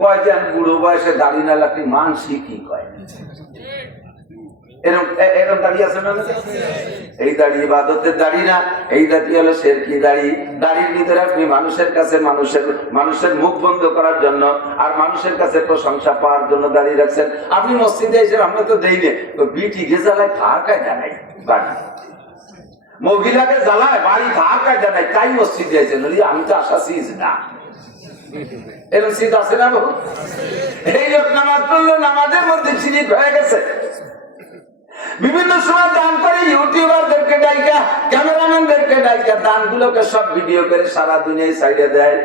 কয় যে আমি বুড়ো বয়সে দাড়ি না লাগলে মানসি কি কয়? দাড়ি আছে না এই দাড়ি ইবাদতের দাড়ি না এই দাড়ি হলো শেরকি দাড়ি। দাড়ির ভিতরে আপনি মানুষের কাছে মানুষের মানুষের মুখ বন্ধ করার জন্য আর মানুষের কাছে প্রশংসা পাওয়ার জন্য দাঁড়িয়ে রাখছেন। আপনি মসজিদে এসে আমরা তো দেই নে বিটি গেজালায় খাওয়ার কায়দা নাই বাড়ি। মহিলাকে জ্বালায় বাড়ি খাওয়ার কায়দা নাই তাই মসজিদে বলি, আমি তো আশা সিজ না। এরকম শীত আছে না বহু এই লোক নামাজ পড়ল, নামাজের মধ্যে চিনিক হয়ে গেছে। বিভিন্ন সময় দান করে ইউটিউবারদেরকে ডাইকা, ক্যামেরাম্যানদেরকে ডাইকা, দানগুলোকে সব ভিডিও করে সারা দুনিয়ায় সাইডে দেয়।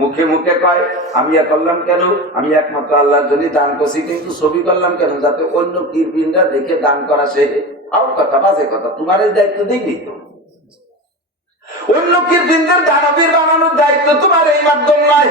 মুখে মুখে কয়, আমি এ করলাম কেন? আমি একমাত্র আল্লাহর জন্য দান করছি, কিন্তু ছবি করলাম কেন? যাতে অন্য কিরবিনরা দেখে দান করা সে আও কথা, বাজে কথা তোমার এই দায়িত্ব দেখবি তো। অন্য কিরবিনদের দানবীর বানানোর দায়িত্ব তোমার এই মাধ্যম নয়?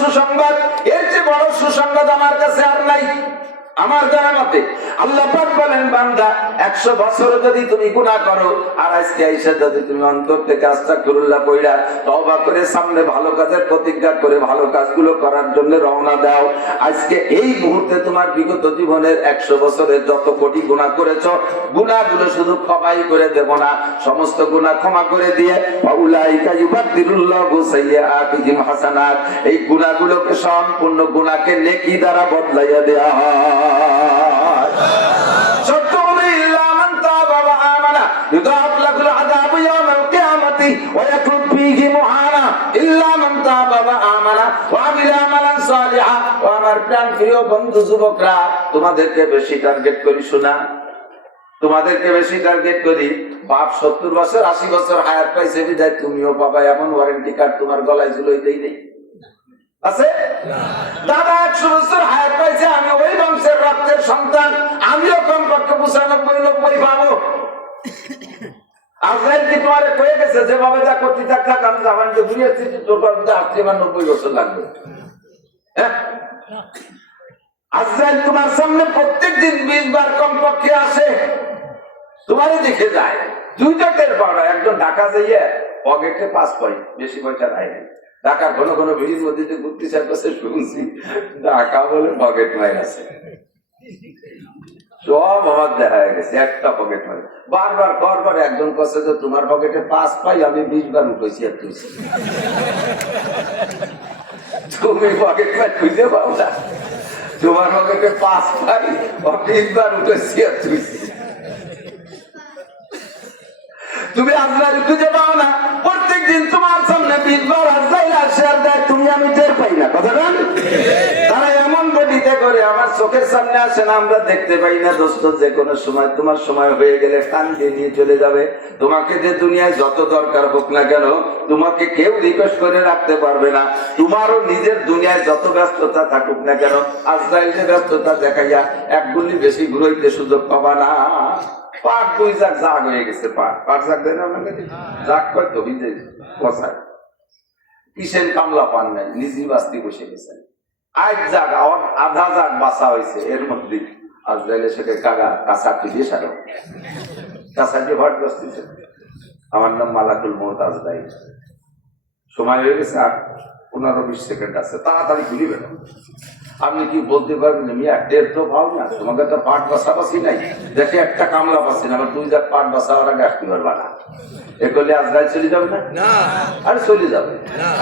সুসংবাদ। এর চেয়ে বড় সুসংবাদ আমার কাছে আর নাই। আমার জানা মতে আল্লাহ বলেন, বান্দা, একশো বছর যদি তুমি গুনাহ করো, আর আজকে এসে যদি তুমি অন্তর থেকে আস্তাগফিরুল্লাহ কইরা তওবা করে সামনে ভালো কাজের প্রতিজ্ঞা করে ভালো কাজগুলো করার জন্য রওনা দাও। আজকে এই মুহূর্তে তোমার বিগত জীবনের একশো বছরের যত কোটি গুনাহ করেছ, গুনাহগুলো শুধু ক্ষমাই করে দেব না, সমস্ত গুনাহ ক্ষমা করে দিয়ে হাসানাত। এই গুনাহগুলোকে সম্পূর্ণ গুনাহকে নেকি দ্বারা বদলাইয়া দেয়া হয়। আমার প্রিয় বন্ধু যুবকরা, তোমাদেরকে বেশি টার্গেট করি শোনা। তোমাদেরকে বেশি টার্গেট করি। বাপ সত্তর বছর, আশি বছর তুমিও পাবা। এমন ওয়ারেন্টি কার্ড তোমার গলায় ঝুলোই দেই নেই। আছে? দাদা, একশো বছর হায়াত পাইছে, আমি ওই বংশের রক্তের সন্তান, আমিও কমপক্ষে পঁচানব্বই, নব্বই পাবো। আজরাইল কি তোমার কয়ে গেছে, যেভাবে নব্বই বছর লাগবে। হ্যাঁ? আজরাইল তোমার সামনে প্রত্যেক দিন কমপক্ষে আসে। তোমারই দেখে যায়। দুইটা টের পাও একজন ঢাকা যাইয়ে পকেটে পাস পয়েন্ট বেশি পয়সা নাই। ঢাকা ঘন ঘন ভিড়ির মধ্যে যে ঘুরতে চাইছে শুনছি। ঢাকা বলে পকেট মার আছে। সব আমার দেখা গেছে, একটা পকেট মার বারবার বারবার একজন কছে যে, তোমার পকেটে পাঁচ পাই, আমি বিশ বার উঠেছি আর তুইছি তুমি পকেট মার খুঁজে পাও না। তোমার পকেটে পাঁচ পাই বিশ বার উঠেছি আর তুইছি তুমি আজরাইল খুঁজে পাও না। প্রত্যেক দিন তোমার সামনে বিশবার আজরাইল আসে, আর দেয় তুমি, আমি টের পাই না। কথা বল তারা এমন গতিতে করে আমার চোখের সামনে না, আমরা দেখতে পাই না। দোস্ত, যে কোনো সময়, তোমার সময় হয়ে গেলে কান দিয়ে চলে যাবে। তোমাকে যে দুনিয়ায় যত দরকার হোক না কেন, তোমাকে কেউ রিকোয়েস্ট করে রাখতে পারবে না। তোমারও নিজের দুনিয়ায় যত ব্যস্ততা থাকুক না কেন আজরাইল যে ব্যস্ততা দেখাইয়া এক গুলি বেশি ঘুরাইতে সুযোগ পাবা না। পাট দুই জাগ জাগ হয়ে গেছে পাট পাট জাগ দেয় না আপনাকে জাগ কয় তো, ভিজে কষায় কিসের কামলা পান নাই নিজেই বাস্তি বসে গেছেন। আজ জাগ আধা জাগ বাসা হয়েছে, এর মধ্যে আজ যাইলে সেটা কাগা, কাঁচা খুঁজে সারো। কাঁচা দিয়ে ভট বসতেছে। আমার নাম মালাকুল মোহতাজ ভাই সময় হয়ে গেছে আর পনেরো, বিশ সেকেন্ড আছে। তাড়াতাড়ি খুলি বেরো আপনি কি বলতে পারবেন মিয়া টের তো পাও না। তোমাকে তো পাট বাসাবাসি নাই। দেখে একটা কামলা পাচ্ছি না আবার তুই যা পাট বাসা ওরা গাছতে পারবা না। এ করলে আজরাইল চলে যাবে না? আরে চলে যাবে।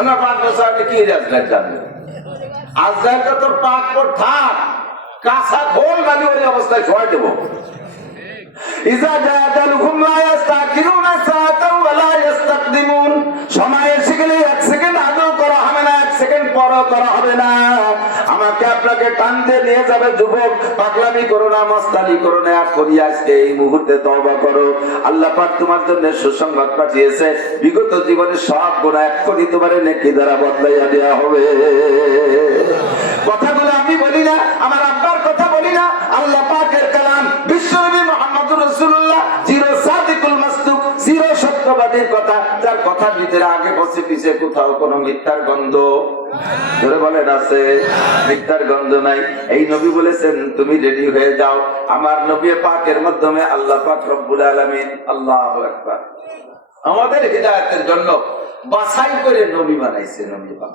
আমার পাট বাসা আগে কি আজরাইল যাবে আজরাইলটা তোর পাট পর থাক। কাঁচা খোল গালি ওই অবস্থায় ছয় দেবো। ইজা জায়াতালুকুম লা ইস্তাকিরুনা সাআতাও ওয়া লা ইস্তাকদিমুন সময় এসে গেলে এক সেকেন্ড আগেও করা হবে না এক সেকেন্ড পরও করা হবে না। মাকে আপনাকে টানতে নিয়ে যাবে যুবক। পাগলামি করো না, মস্তানি করো না। করি আজকে এই মুহূর্তে তবা করো। আল্লাহ পাক তোমার জন্য সুসংবাদ পাঠিয়েছে। বিগত জীবনে সব গোনা এক করি তোমার নেকি দ্বারা বদলাইয়া দেওয়া হবে। কথাগুলো আমি বলি না, আমার আব্বার কথা বলি না। আল্লাহ পাকের কালাম বিশ্বনবী মোহাম্মদ রসুল কথার ভিতরে আগে বসে পিছে কোথাও কোনো মিথ্যার গন্ধ। ধরে বলেন আছে, মিথ্যার গন্ধ নাই। এই নবী বলেছেন, তুমি রেডি হয়ে যাও। আমার নবী পাকের মাধ্যমে আল্লাহ পাক রব্বুল আলামিন আল্লাহু আকবার। আমাদের হৃদায়তের জন্য বাছাই করে নবী বানাইছে নবী পাক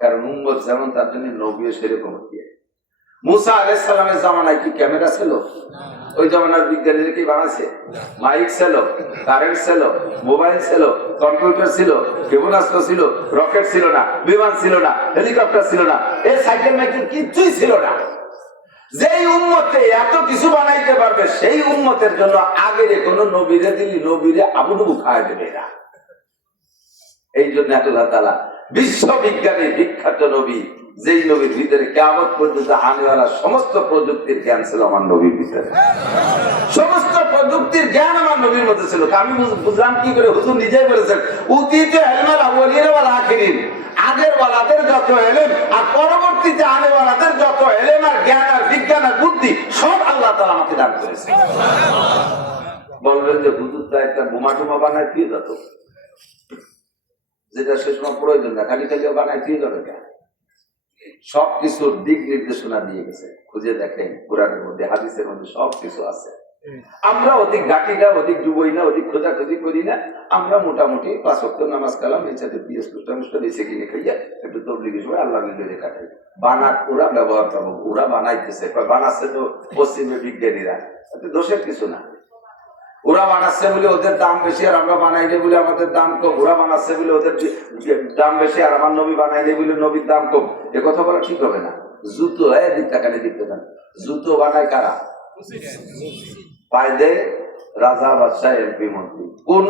কারণ উম্মত যেমন, তার জন্য নবীও সেরকম দিয়ে মুসা আলাইহিস সালামের জামানায় কি ক্যামেরা ছিল? ওই কি মাইক ছিল, কারেন্ট ছিল, মোবাইল ছিল, কম্পিউটার ছিল, ক্ষেপণাস্ত্র ছিল, রকেট ছিল না, বিমান ছিল না, হেলিকপ্টার ছিল না সাইকেল মাইকেল ছিল না। যেই উম্মতে এত কিছু বানাইতে পারবে, সেই উম্মতের জন্য আগের কোন নবীরে দিলি নবীরে আবুডুবু খাওয়া দেবে না। এই জন্য আল্লাহ তালা। বিশ্ববিজ্ঞানী, বিখ্যাত নবী যেই নবীর ভিতরে কেমন পর্যন্ত আনেওয়ালা সমস্ত প্রযুক্তির জ্ঞান ছিল আমার নবীর ভিতরে। সমস্ত প্রযুক্তির জ্ঞান আমার নবীর মধ্যে ছিল। আমি বুঝলাম কি করে? হুজুর নিজেই বলেছেন আখিরিন। আগের যত এলেম আর পরবর্তীতে যত এলেম আর জ্ঞান আর বিজ্ঞান আর বুদ্ধি, সব আল্লাহ আমাকে দান করেছে বলবেন যে, হুজুর, তা একটা বোমা বানায় দিয়ে যেটা সে সময় প্রয়োজন না, খালি খালি বানায় দিয়ে যাবে কেন? সব কিছুর দিক নির্দেশনা দিয়ে গেছে। খুঁজে দেখেন কোরআনের মধ্যে হাদিসের মধ্যে সব কিছু আছে আমরা অধিক ঘাটি না অধিক ডুবই না অধিক খোঁজাখুঁজি করি না। আমরা মোটামুটি পাঁচ অক্ট নামাজ কালাম এছাড়া পিএস কুষ্টামুষ্টা বেশি কিনে খাইয়া একটু তবলিগি সময় আল্লাহ নিজে কাটাই। বানাক ওরা ব্যবহার করব ওরা বানাইতেছে বানাচ্ছে তো পশ্চিমে বিজ্ঞানীরা। দোষের কিছু না। ওরা বানাচ্ছে বলে ওদের দাম বেশি আর আমরা বানাই বানাইনি বলে আমাদের দাম কম। ওরা বানাচ্ছে বলে ওদের দাম বেশি আর আমার নবী বানাই বানাইনি বলে নবীর দাম কম। এ কথা বলা ঠিক হবে না। জুতো হ্যাঁ টাকানে দিতে দেন জুতো বানায় কারা? পায় দেয় রাজা বাদশাহ এমপি মন্ত্রী। কোন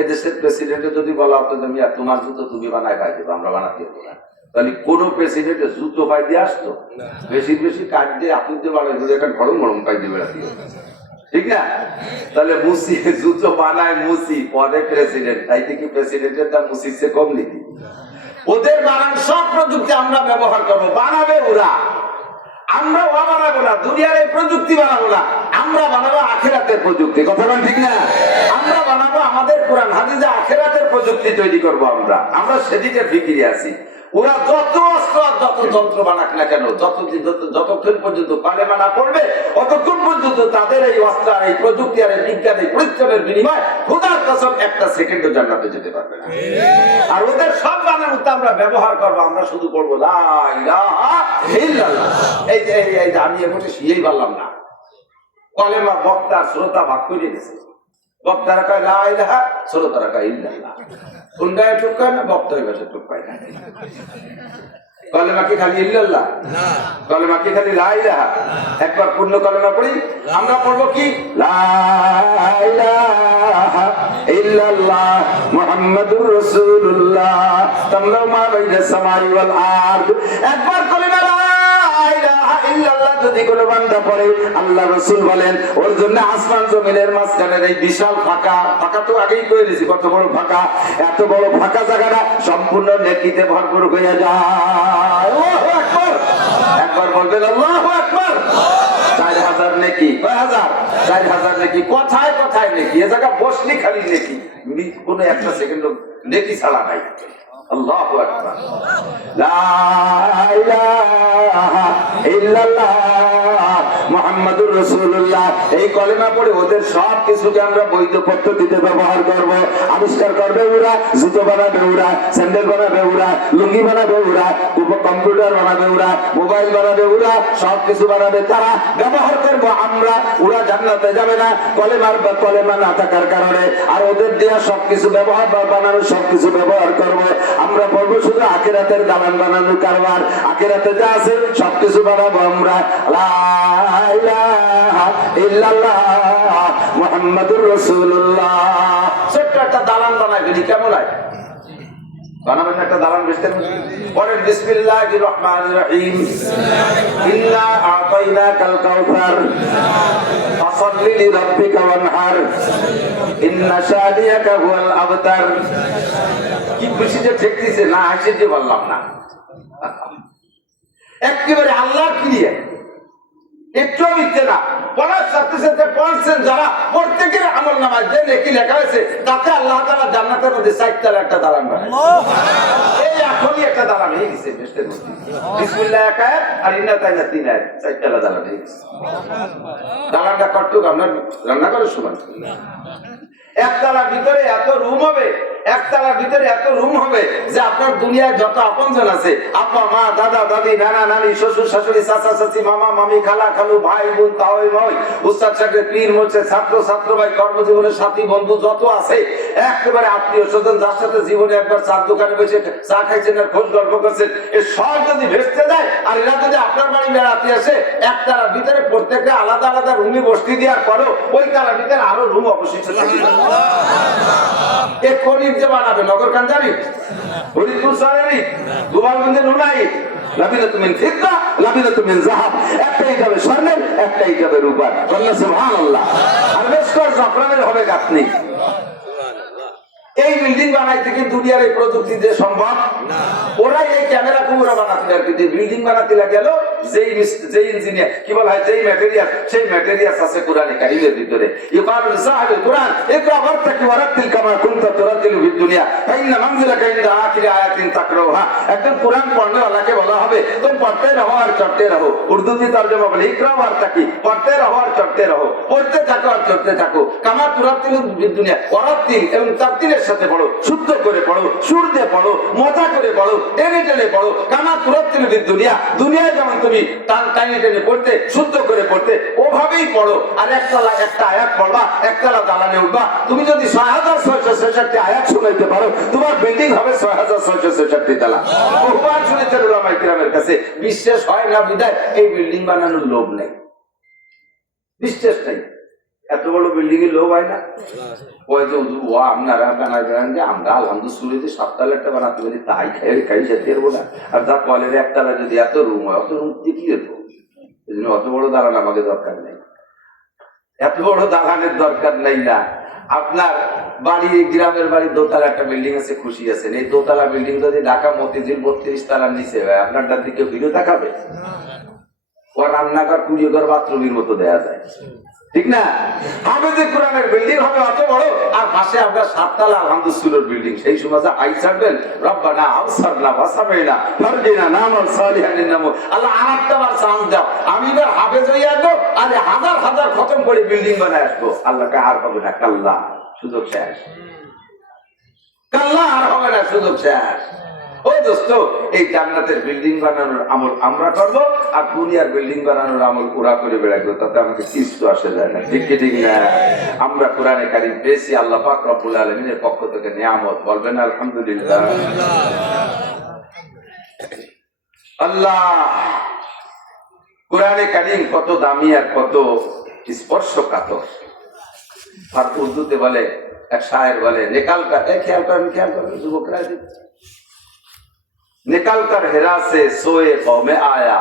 এদেশের প্রেসিডেন্টে যদি বলা হতো যে মিয়া তোমার জুতো তুমি বানায় পাই দেবো আমরা বানাতে দেবো না। তাহলে কোন প্রেসিডেন্টে জুতো পাই দিয়ে আসতো? বেশি বেশি কাঠ দিয়ে আপুর দিয়ে বানাই একটা গরম গরম পাই দিয়ে বেড়াতে ঠিক না? তাহলে মুসি বানায় মুসি, পরে প্রেসিডেন্ট তাই কি প্রেসিডেন্টের দাম মুসির চেয়ে কম নাকি? ওদের বানান সব প্রযুক্তি আমরা ব্যবহার করব। বানাবে ওরা। আমরা ওরা বানাবো না। দুনিয়ার এই প্রযুক্তি বানাবো না। আমরা বানাবো আখেরাতের প্রযুক্তি। ঠিক না? আমরা বানাবো আমাদের কোরআন আখেরাতের প্রযুক্তি তৈরি করব আমরা। আমরা সেদিকে ফিকিরে আছি। ওরা যত অস্ত্র যত যন্ত্র বানাক না কেন যত যত- যতক্ষণ পর্যন্ত কালেমা না পড়বে অতক্ষণ পর্যন্ত তাদের এই অস্ত্র আর এই প্রযুক্তি আর এই বিজ্ঞান এই পরিশ্রমের বিনিময় খোদার কসম একটা সেকেন্ডও জান্নাতে যেতে পারবে না। আর ওদের সব বানানো তো আমরা ব্যবহার করব আমরা শুধু ইলাহা এই যে এই- যে আমি এমনি শিয়েই পারলাম না। কলেমা বক্তা শ্রোতা ভাগ করে গেছে বক্তারা কয় লা ইলাহা শ্রোতারা কয় ইল্লাল্লাহ। কোনটা টুক কয় না বক্তা ভাষা টুক না? কলেমা কি খালি ইল্লাল্লাহ। কলেমা কি খালি লা ইলাহা। একবার পূর্ণ কলেমা পড়ি আমরা পড়ব কি? লা ইলাহা ইল্লাল্লাহ মুহাম্মাদুর রাসূলুল্লাহ। তামলাউ মা বাইনা সামাই ওয়াল আরদ। একবার কলেমা লা ইল্লাল্লাহ যদি কোনো বান্দা পড়ে, আল্লাহ রাসূল বলেন, ওর জন্য আসমান জমিনের মাঝখানের এই বিশাল ফাঁকা ফাঁকা তো আগেই কয়ে দিয়েছি, কত বড় ফাঁকা, এত বড় ফাঁকা জায়গাটা সম্পূর্ণ নেকিতে ভরপুর হয়ে যায়। একবার বলবেন, আল্লাহু আকবার! চার হাজার নেকি, কয় হাজার? চার হাজার নেকি, কথায় কথায় নেকি, এ জায়গা বসলি খালি নেকি। কোনো একটা সেকেন্ড নেকি ছাড়া নাই। আল্লাহ মুহাম্মাদুর রাসূলুল্লাহ। এই কলেমা পড়ে ওদের সব কিছুকে আমরা বৈধ পদ্ধতিতে ব্যবহার করব। আবিষ্কার করবে ওরা, জুতো বানাবে ওরা, স্যান্ডেল বানাবে ওরা, লুঙ্গি বানাবে ওরা কম্পিউটার বানাবে ওরা, মোবাইল বানাবে ওরা সব কিছু বানাবে তারা। ব্যবহার করব আমরা, ওরা জান্নাতে যাবে না, কলেমার বা কলেমা না থাকার কারণে। আর ওদের দেয়া সবকিছু ব্যবহার বা বানানো সবকিছু ব্যবহার করব। আমরা বলব শুধু আখেরাতের দালান বানানোর কারবার। আখেরাতে যা আছে সবকিছু বানাবো আমরা। মুহাম্মাদুর ছোট্ট একটা দালান ফেলি কেমন হয়? একটা দালান বেচতে? পরের বিসমিল্লাহির রহমানির রহিম। ইন্না আতাইনাকাল কাউসার ফাসাল্লি লিরাব্বিকা ওয়ানহার। ইন্না শানিয়াকা হুয়াল আবতার। কি খুশি যে ঠেকতেছে না হাসি যে বললাম না। একেবারে আল্লাহ ক্রিয়া একটু না পড়ার সাথে সাথে পড়ছেন যারা, প্রত্যেকের আমল যে লেখা হয়েছে, তাতে আল্লাহ তাআলা জান্নাতের মধ্যে একটা দালান এই এখনই একটা দালান হয়ে গেছে বিসমিল্লাহ এক আর ইন্না তাইনা তিন আয়াত চারতলা দালান হয়ে গেছে। দালানটা কটুক আপনার রান্না করার সময়? একতলার ভিতরে এত রুম হবে একতলার ভিতরে এত রুম হবে যে আপনার দুনিয়ায় যত আপনজন আছে, আপা, মা, দাদা, দাদি, নানা, নানি, শ্বশুর, শাশুড়ি, চাচা, চাচি, মামা, মামি, খালা, খালু, ভাই, বোন তাওই ভাই, উস্তাদ সাহেবের পীর মোচে ছাত্র ছাত্র ভাই, কর্মজীবনের সাথী, বন্ধু, যত আছে, একেবারে আত্মীয় স্বজন, যার সাথে জীবনে একবার চার দোকানে বসে চা খাইছেন আর খোঁজ গল্প করছেন, এ সব যদি ভেসতে যায়, আর এরা যদি আপনার বাড়ি বেড়াতে আসে, একতলার ভিতরে প্রত্যেকটা আলাদা আলাদা রুমে বসতি দেওয়ার পরও ওই তালার ভিতরে আরও রুম অবশিষ্ট থাকে। এ যে বানাবে? নগর কান্দারি হরিপুর সারেরি গোপালগঞ্জের নুনাই? লাবিনা তুমি ফিদ্দা লাবিনা তুমি জাহাব একটাই যাবে স্বর্ণের, একটাই যাবে রূপার। আল্লাহ সুবহানাল্লাহ। আর বেশ কর জাফরানের হবে গাঁথনি। এই বিল্ডিং বানাইতে কি দুনিয়ার এই প্রযুক্তি যে সম্ভব ওরাই এই ক্যামেরা বানাতে আর কি। বিল্ডিং বানাতে গেল যেই যেই ইঞ্জিনিয়ার কি বলা হয় যেই ম্যাটেরিয়াল সেই ম্যাটেরিয়াল আছে কোরআনে কারিমের ভিতরে। সাহাবুল কোরআন ইকরা ওয়ারতাকি ওয়ারাতিল কামা কুনতা তুরাতিলু ফিদ দুনিয়া। ফাইন্না মানজিলাকা ইনদা আখিরি আয়াতিন তাকরাউহা। একজন কোরআন পড়নে ওয়ালাকে বলা হবে তুমি পড়তে রহো আর চড়তে রহো। উর্দুতে তরজমা বলে ইকরা ওয়ারতাকি পড়তে রহো আর চড়তে রহো। পড়তে থাকো আর চড়তে থাকো। কামা তুরাতিলু ফিদ দুনিয়া। ওয়ারাতিল এবং তারতিলের সাথে পড়ো শুদ্ধ করে পড়ো, সুর দিয়ে পড়ো, মজা করে পড়ো, টেনে টেনে পড়ো কামা তুরাতিলু ফিদ দুনিয়া, দুনিয়ায় যেমন তুমি টান টাইনে টেনে পড়তে, শুদ্ধ করে পড়তে, ওভাবেই পড়ো। আর একতলা একটা আয়াত পড়বা, একতলা দালানে উঠবা। তুমি যদি ছয় হাজার ছয়শো ছেষট্টি আয়াত শুনাইতে পারো, তোমার বিল্ডিং হবে ছয় হাজার ছয়শো ছেষট্টি তালা। বহুবার শুনেছেন ওলামাই কিরামের কাছে, বিশ্বাস হয় না বিদায়, এই বিল্ডিং বানানোর লোভ নেই। বিশ্বাস নেই। এত বড় বিল্ডিং এর লোক হয় না। হুজুর, ও আপনারা বানাবেন যে আমরা আলহামদুলিল্লাহ সাততলা একটা বানাতে পারি তাই খাই খাই যেতে পারব না। আর যা কলের একতলা যদি এত রুম হয় অত রুম দিয়ে কি এই জন্য অত বড় দালান আমাকে দরকার নেই। এত বড় দালানের দরকার নেই না। আপনার বাড়ি গ্রামের বাড়ি দোতলা একটা বিল্ডিং আছে খুশি আছেন। এই দোতলা বিল্ডিং যদি ঢাকা মতিঝিল বত্রিশ তলার নিচে হয় আপনারটার দিকে ভিড়ও দেখাবে? ও রান্নাঘর কুড়িয়ে ঘর বাথরুমের মতো দেয়া যায়। ঠিক না? হাফেজে কোরআনের বিল্ডিং হবে অত বড়, আর পাশে আমরা সাততলা আলহামদুলিল্লাহ বিল্ডিং সেই সময় যে আই ছাড়বেন রব্বানা আলসারনা বাসাবেনা ফারদিনা নামাল সালিহানিন নাম আল্লাহ আরেকটা বার চান্স দাও। আমি এবার হাফেজ হয়ে আসব, আর হাজার হাজার খতম করে বিল্ডিং বানায় আসব। আল্লাহকে আর হবে না, কাল্লা। সুযোগ শেষ। কাল্লা আর হবে না, সুযোগ শেষ। ও দোস্ত, এই জান্নাতের বিল্ডিং বানানোর আমল আমরা করব, আর দুনিয়ার বিল্ডিং বানানোর আমল ওরা করে বেড়াবো তাতে আমাকে কিছু আসে যায় না। ঠিক ঠিক না? আমরা কোরআনে কারিম পেয়েছি, আল্লাহ পাক রব্বুল আলমিনের পক্ষ থেকে নিয়ামত। বলবেন, আলহামদুলিল্লাহ। আল্লাহ, কোরআনে কারিম কত দামি আর কত স্পর্শকাতর। আর উর্দুতে বলে, এক শায়ের বলে, নেকাল কার এ খেয়াল করেন খেয়াল করেন, যুবকরা निकल कर हिरा से सोए कौमे आया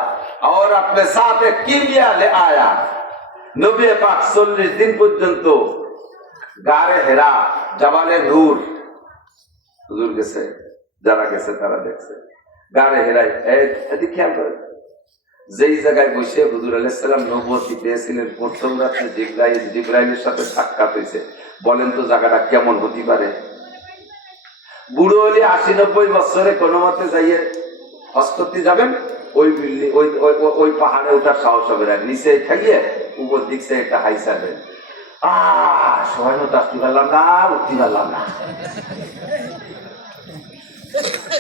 और अपने साथ एक कीमिया ले आया নবী পাক চল্লিশ দিন পর্যন্ত গারে হেরা জাবালে নূর হুজুর গেছে যারা গেছে তারা দেখছে গারে হেরাই এদিকে খেয়াল করে যেই জায়গায় বসে হুজুর আলাইসাল্লাম নবতী পেয়েছিলেন প্রথম রাত্রে জিব্রাইল জিব্রাইলের সাথে সাক্ষাৎ হয়েছে বলেন তো জায়গাটা কেমন হতে পারে বুড়ো হলে আশি নব্বই বছরে কোনো মতে যাইয়ে হস্ততি যাবেন, ওই বিল্ডিং, ওই, ওই- পাহাড়ে ওঠার সাহস হবে না। নিচে খাইয়ে উপর দিক থেকে একটা হাই ছাড়বেন আহ সময় মতো আসতে পারলাম না, উঠতে পারলাম না।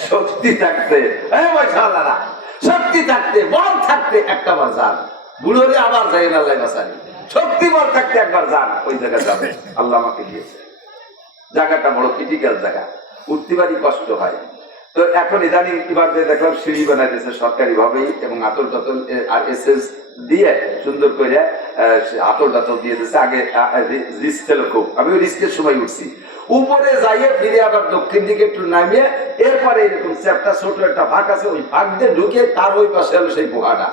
শক্তি থাকতে থাকতে একটা বুড়ো আবার যাই আল্লাহ শক্তি, বল থাকতে একবার যান, ওই জায়গায় যাবে আল্লাহ আমাকে দিয়েছে। জায়গাটা বড় ক্রিটিক্যাল জায়গা। উঠতে কষ্ট হয়। তো এখন ইদানিং এবার দেখলাম সিঁড়ি বানাই দিয়েছে সরকারি ভাবেই এবং আতর টাতল আর এসএস দিয়ে সুন্দর করে আতর টাতল দিয়ে দিয়েছে। আগে রিস্ক ছিল খুব। আমি রিস্কের সময় উঠছি। উপরে যাইয়ে ফিরে আবার দক্ষিণ দিকে একটু নামিয়ে এরপরে এরকম একটা ছোট একটা ফাঁক আছে, ওই ফাঁক দিয়ে ঢুকে তার ওই পাশে হলো সেই গুহাটা।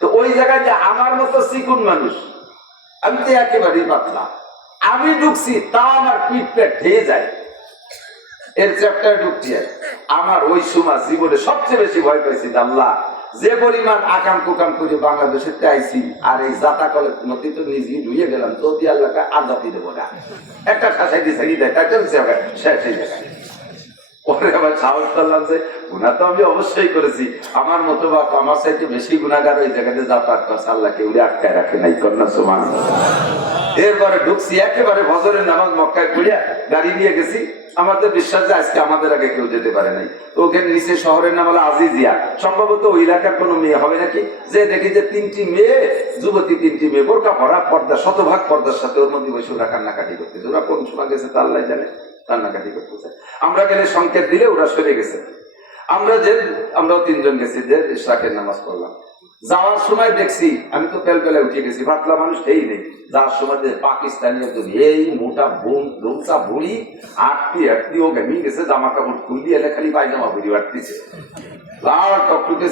তো ওই জায়গায় যে আমার মতো চিকুন মানুষ, আমি তো একেবারেই পাতলা। আমি ঢুকছি, তা আমার পিঠ পেট খেয়ে যায়। এর চ্যাপ্টার ঢুকছি আমার ওই সময় জীবনে সবচেয়ে বেশি ভয় পাইছি যে আল্লাহ, যে পরিমাণ আকাম কুকাম করে বাংলাদেশের আইসি আর এই জাতা কলের মধ্যে তো নিজেই ধুয়ে গেলাম দিয়ে আল্লাহকে আর জাতি দেবো না। একটা ঠাসাই দিয়ে সাইড দেয়? তাই চলছে শেষ হয়ে যায় পরে আবার সাহস করলাম যে গুণা তো আমি অবশ্যই করেছি। আমার মতো বা আমার চাইতে বেশি গুণাগার ওই জায়গাতে যাতায়াত করছে আল্লাহকে উড়ে আটকায় রাখে নাই, কন্যা সমান এরপরে ঢুকছি, একেবারে ভজরের নামাজ মক্কায় ঘুরিয়া গাড়ি নিয়ে গেছি। আমাদের বিশ্বাস যে আজকে আমাদের আগে কেউ যেতে পারে নাই। ওখানে নিচে শহরের নাম হলো আজিজিয়া। সম্ভবত ওই এলাকার কোনো মেয়ে হবে নাকি? যে দেখি যে তিনটি মেয়ে, যুবতী তিনটি মেয়ে, বোরকা পরা পর্দা, শতভাগ পর্দার সাথে ওর মধ্যে বসে ওরা কান্নাকাটি করতেছে। ওরা কোন সময় গেছে তা আল্লাহ জানে। কান্নাকাটি করতেছে। আমরা গেলে সংকেত দিলে ওরা সরে গেছে। আমরা যে আমরাও তিনজন গেছি যে ইশরাকের নামাজ পড়লাম। যাওয়ার সময় দেখছি, আমি তো পেল পেলে উঠে গেছি ভাবলা মানুষ এই নেই। যাওয়ার সময় পাকিস্তানি একজন এই মোটা বুম লুমসা বুড়ি, আটটি আটটি ও গেমি গেছে জামা কাপড় খুললি এলে খালি পায়জামা বুড়ি আটতিছে লাল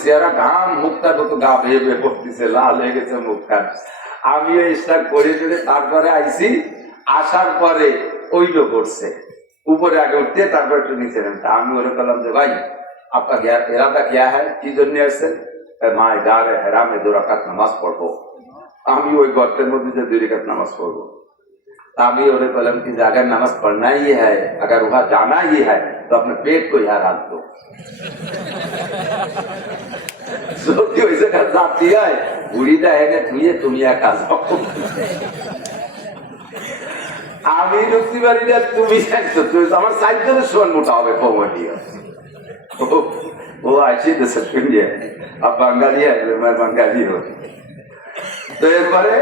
চেহারা ঘাম মুখটা গা বেয়ে পড়তেছে, লাল হয়ে গেছে মুখটা আমি ইশরাক করে করে তারপরে আইছি, আসার পরে ওইলো করছে। উপরে আগে উঠতে, তারপর একটু নিচে নামতে। আমি ওরে বললাম যে, ভাই, আপনার এরাদা কিয়া হ্যাঁ? কি জন্য আসছেন? মা ডালে হেরামে দু রাকাত নামাজ পড়বো আমি ওই গর্তের মধ্যে যে দুই রেখাত নামাজ পড়বো তা আমি ওরে বললাম कि अगर नमाज पढ़ना ही है अगर वहां जाना ही है तो अपने पेट को यहाँ रख दो যদি ওই জায়গায় জাতি হয় বুড়িটা এনে ধুয়ে তুমি একা যাও আমি ঢুকতে পারি না তুমি একশো তুমি তো আমার চারজনের সমান মোটা হবে ও আছে দেশের ফিরিয়ে আর বাঙালি আসবে বাঙালি হবে তো এরপরে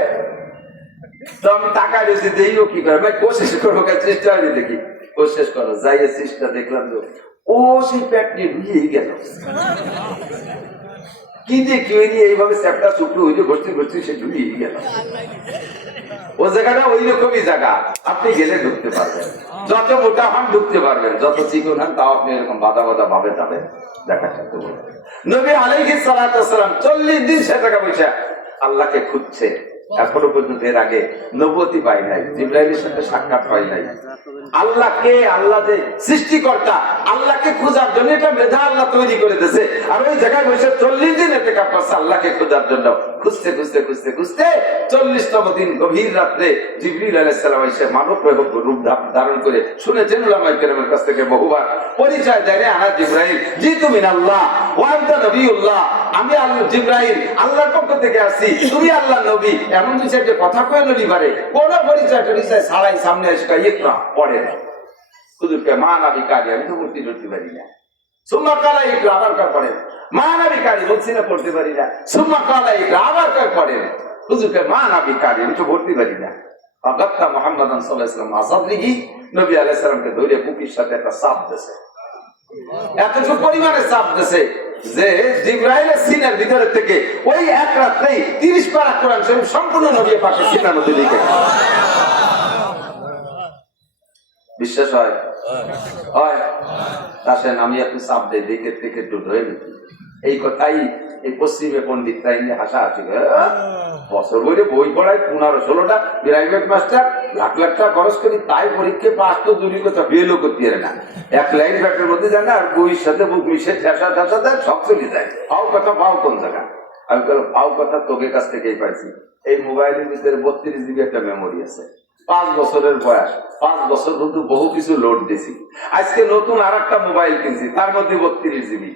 তো আমি টাকা দিয়েছি দেই ও কি করে ভাই কোশিস করব চেষ্টা হয়নি দেখি কোশিস করো যাই চেষ্টা দেখলাম তো ও সেই প্যাট নিয়ে ঢুকিয়ে গেল কি দিয়ে কি হয়নি এইভাবে চ্যাপটা শুক্র হইলে ঘষতে ঘষতে সে ঢুকিয়ে গেল ও জায়গাটা ওই রকমই জায়গা আপনি গেলে ঢুকতে পারবেন যত মোটা হন ঢুকতে পারবেন যত চিকন হন তাও আপনি এরকম বাধা বাধা ভাবে যাবেন দেখা সাথে নবী আলাইহিস সালাম চল্লিশ দিন সে টাকা পয়সা আল্লাহকে খুঁজছে। এখনও পর্যন্ত এর আগে নবতি পাই নাই, জিব্রাইলের সাথে সাক্ষাৎ হয় নাই। আল্লাহকে আল্লাহ যে সৃষ্টিকর্তা আল্লাহকে খোঁজার জন্য এটা মেধা আল্লাহ তৈরি করে দিয়েছে। আর ওই জায়গায় বসে চল্লিশ দিন এতে কাপড়ছে আল্লাহকে খোঁজার জন্য। খুঁজতে খুঁজতে খুঁজতে খুঁজতে চল্লিশতম দিন গভীর রাত্রে জিবরিল আলাইসালাম এসে মানব রূপ ধারণ করে শুনেছেন উলামায়ে কেরামের কাছ থেকে বহুবার। পরিচয় দেয় আনা জিব্রাইল, জি তুমি আল্লাহ ওয়ান্তা নবিউল্লাহ আমি আল্লাহ জিব্রাইল, আল্লাহর পক্ষ থেকে আসি তুমি আল্লাহ নবী, এমন কিছু একটা কথা কয়ে নবী পারে কোন পরিচয় টরিচয় ছাড়াই সামনে এসে ইকরা, পড়ে না। হুজুরকে মা নাবি কাজে আমি তো মূর্তি ধরতে পারি না। সুম্মা আবার পড়ে মা নাবি কাজে বলছি না পড়তে পারি না। সুম্মা কালা ইকরা, আবার পড়ে? হুজুরকে মা নাবি কাজে আমি তো পারি না। অগত্যা মোহাম্মদ সাল্লাহ আজাদ লিগি নবী আলাইহিস সালামকে ধরে বুকির সাথে একটা সাপ দিয়েছে এতটুকু পরিমাণে চাপ দিছে। যে জিব্রাইলের সিনের ভিতরে থেকে ওই এক রাত্রেই তিরিশ পারা কোরআন শরীফ সম্পূর্ণ নবী পাকে সিনার মধ্যে লিখে। বিশ্বাস হয়? হয়। আসেন আমি আপনি চাপ দিই দেখে থেকে একটু ধরে নিচ্ছি এই কথাই এই পশ্চিমে পণ্ডিত তাই নিয়ে হাসা আছে বছর বইরে বই পড়ায় পনেরো ষোলোটা প্রাইভেট মাস্টার লাখ লাখ টাকা খরচ করি তাই পরীক্ষা পাস তো দূরই কথা বেলও করতে পারে না। এক লাইন ব্যাটের মধ্যে জানে আর বইয়ের সাথে বুক মিশে ঠেসা ঠেসা দেয় সব চলে যায়। পাও কথা পাও কোন জায়গা? আমি বললাম পাও কথা তোকে কাছ থেকেই পাইছি। এই মোবাইলের ভিতরে বত্রিশ জিবি একটা মেমোরি আছে। পাঁচ বছরের বয়স পাঁচ বছর কিন্তু বহু কিছু লোড দিছি। আজকে নতুন আর একটা মোবাইল কিনছি তার মধ্যে বত্রিশ জিবি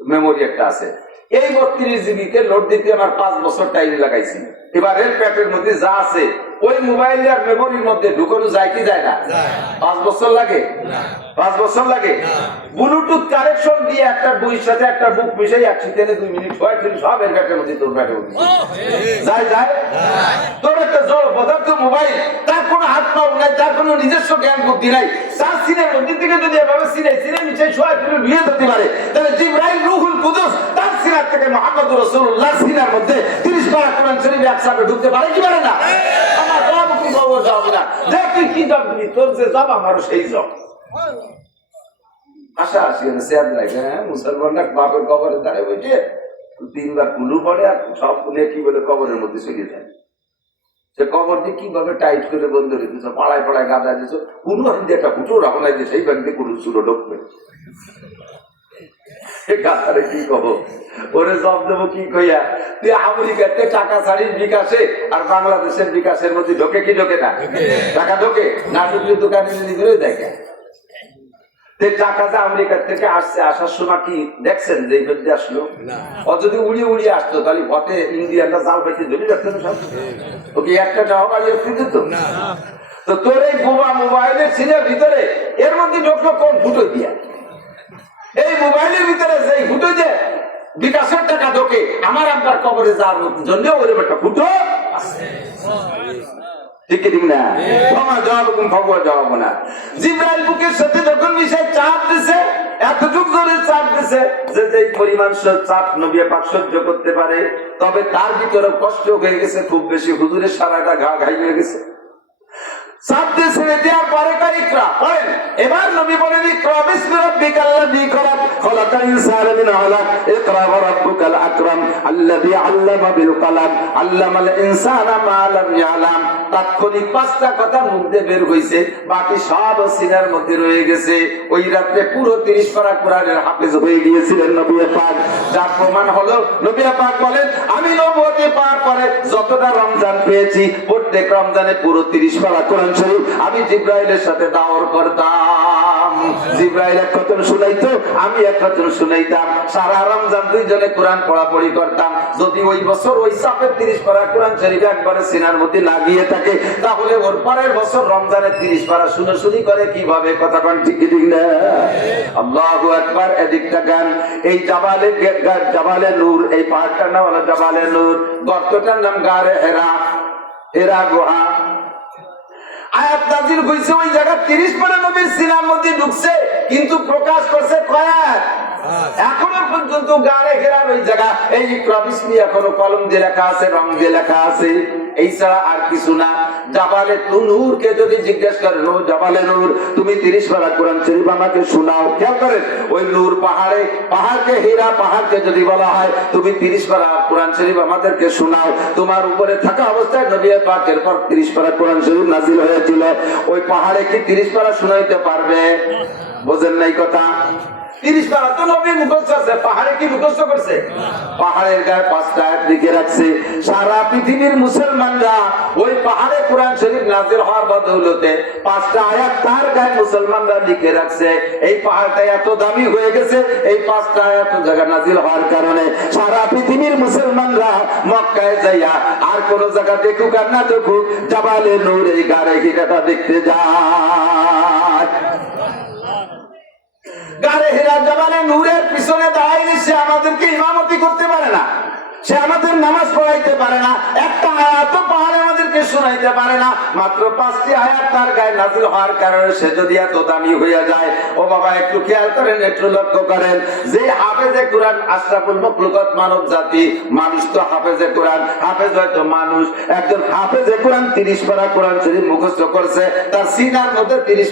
মেমোরি একটা আছে। এই বত্রিশ জিবি কে লোড দিতে আমার পাঁচ বছর টাইম লাগাইছি। এবার রেল প্যাকের মধ্যে যা আছে ওই মোবাইল আর মেমোরির মধ্যে ঢুকানো যায় কি যায় না? পাঁচ বছর লাগে? পাঁচ বছর লাগে? ব্লুটুথ কানেকশন দিয়ে একটা বইয়ের সাথে একটা বুক মিশাই একসাথে দুই মিনিট হয় তুমি সব এর প্যাকের মধ্যে তোর প্যাকের মধ্যে যায় যায়? তোর একটা জড় পদার্থ মোবাইল তার কোনো হাত পাও নাই তার কোনো নিজস্ব জ্ঞান বুদ্ধি নাই। তার সিনের মধ্যে থেকে যদি এভাবে সিনে সিনে মিশাই শোয়া তুলে নিয়ে যেতে পারে তাহলে জিব্রাইল রুহুল কুদুস তার সিনার থেকে মোহাম্মদ রাসূলুল্লাহ সিনার মধ্যে 30 পারা কোরআন শরীফ একসাথে ঢুকতে পারে কি পারে না? আমার সব কি খবর যাও না। দেখ কি জব দিলি, তোর যে জব, আমারও সেই জব। আশা আসি না সে লাগে হ্যাঁ মুসলমানরা বাপের কবরে দাঁড়িয়ে বসে তিনবার কুলু পড়ে আর সব কুলে কি বলে কবরের মধ্যে চলে যায় সে কবরটি কীভাবে টাইট করে বন্ধ রেখেছ পাড়ায় পাড়ায় গাদা দিয়েছ, কোনো একটা ফুটো রাখনাই দিয়ে সেই ব্যাংকে কোনো চুলো ঢুকবে। গাধারে কি কব ওরে জব দেবো কি কইয়া? তুই আমেরিকাতে টাকা ছাড়িস বিকাশে আর বাংলাদেশের বিকাশের মধ্যে ঢোকে কি ঢোকে না? টাকা ঢোকে? না ঢুকলে দোকানে দেখে। টাকা যে থেকে আসছে আসার সময় কি দেখছেন যে আসলো? ও যদি উড়িয়ে উড়িয়ে আসতো তাহলে পথে ইন্ডিয়ানটা জাল পেতে ধরে রাখতো না সব ওকে একটা টাকা বাড়িয়ে দিত তো? তোর এই বোমা মোবাইলের সিনের ভিতরে এর মধ্যে ঢুকলো কোন ফুটো দিয়া? এই মোবাইলের ভিতরে যেই ফুটো যে বিকাশের টাকা ঢোকে আমার আপনার কবরে যাওয়ার জন্য ওরকম একটা ফুটো আছে। ঠিক ঠিক না? ক্ষমা জবাব হুকুম খবর জবাব না। জিব্রাইল বুকের সাথে যখন বিষয় চাপ দিছে এতটুক জোরে চাপ দিছে যে যে পরিমাণ চাপ নবী পাক সহ্য করতে পারে তবে তার ভিতরে কষ্ট হয়ে গেছে খুব বেশি হুজুরের সারাটা ঘা ঘাই হয়ে গেছে। কার বাকি সব সিনার মধ্যে রয়ে গেছে। ওই রাত্রে পুরো 30 পারা কোরআনের হাফেজ হয়ে গিয়েছিলেন নবী পাক। যার প্রমাণ হলো, নবী পাক বলেন, আমি নবুয়তি পরে যতটা রমজান পেয়েছি, প্রত্যেক রমজানে পুরো 30 পারা শরীফ আমি জিব্রাইলের সাথে দাওয়ার করতাম। জিব্রাইল এক কথন শুনাইতো, আমি এক কথন শুনাইতাম। সারা রমজান দুইজনে কোরআন পড়াপড়ি করতাম। যদি ওই বছর ওই চাপের 30 পারা কোরআন শরীফ একবারে সিনার মধ্যে না গিয়ে থাকে, তাহলে ওর পরের বছর রমজানের 30 পারা শুনে শুনি করে কীভাবে? কথা কন ঠিক ঠিক না? আল্লাহু আকবার, এদিকটা গান। এই জাবালে জাবালে নূর, এই পাহাড়টার নাম হলো জাবালে নূর। গর্তটার নাম গারে হেরা। হেরা গুহা। আয়াত নাজিল হইছে ওই জায়গা 30 পারা নবীর সিনার মধ্যে ঢুকছে কিন্তু প্রকাশ করছে কয়াত এখনও পর্যন্ত গাড়ে ঘেরার ওই জায়গা। এই প্রবিসমি এখনও কলম দিয়ে লেখা আছে রং দিয়ে লেখা আছে। এই ছাড়া আর কিছু না। জাবালে নূরকে যদি জিজ্ঞেস করেন ও জাবালে নূর, তুমি তিরিশ পারা কোরআন শরীফ আমাকে শোনাও। খেয়াল করেন, ওই নূর পাহাড়ে, পাহাড়কে হীরা, পাহাড়কে যদি বলা হয়, তুমি তিরিশ পারা কোরআন শরীফ আমাদেরকে শোনাও। তোমার উপরে থাকা অবস্থায় নবী পাকের পর তিরিশ পারা কোরআন শরীফ নাজিল হয়েছিল। ওই পাহাড়ে কি তিরিশ পারা শোনাইতে পারবে? বোঝেন নাই কথা? মুসলমানরা নাজির এই পাহাড়টা এত দামি হয়ে গেছে, এই পাঁচটা নাজিল হওয়ার কারণে সারা পৃথিবীর মুসলমানরা মক্কায় যাইয়া আর কোন জায়গা দেখুক আর না দেখুক নূর গাড়ে দেখতে যায়। গাড়ে হেরা জবানে নূরের পিছনে দাঁড়াইলে সে আমাদেরকে ইমামতি করতে পারে না। সে আমাদের নামাজ পড়াইতে পারে না, একটা আয়াত পাহাড়ে আমাদেরকে শোনাইতে পারে না। মাত্র পাঁচটি আয়াত তার গায়ে নাজিল হওয়ার কারণে সে যদি এত দামি হইয়া যায়, ও বাবা, একটু খেয়াল করেন, একটু লক্ষ্য করেন। যে হাফেজে কোরআন আশরাফুল মখলুকত মানব জাতি, মানুষ তো হাফেজে কোরআন। হাফেজ হয়তো মানুষ। একজন হাফেজে কোরআন তিরিশ পারা কোরআন শরীফ মুখস্থ করছে, তার সিনার মধ্যে তিরিশ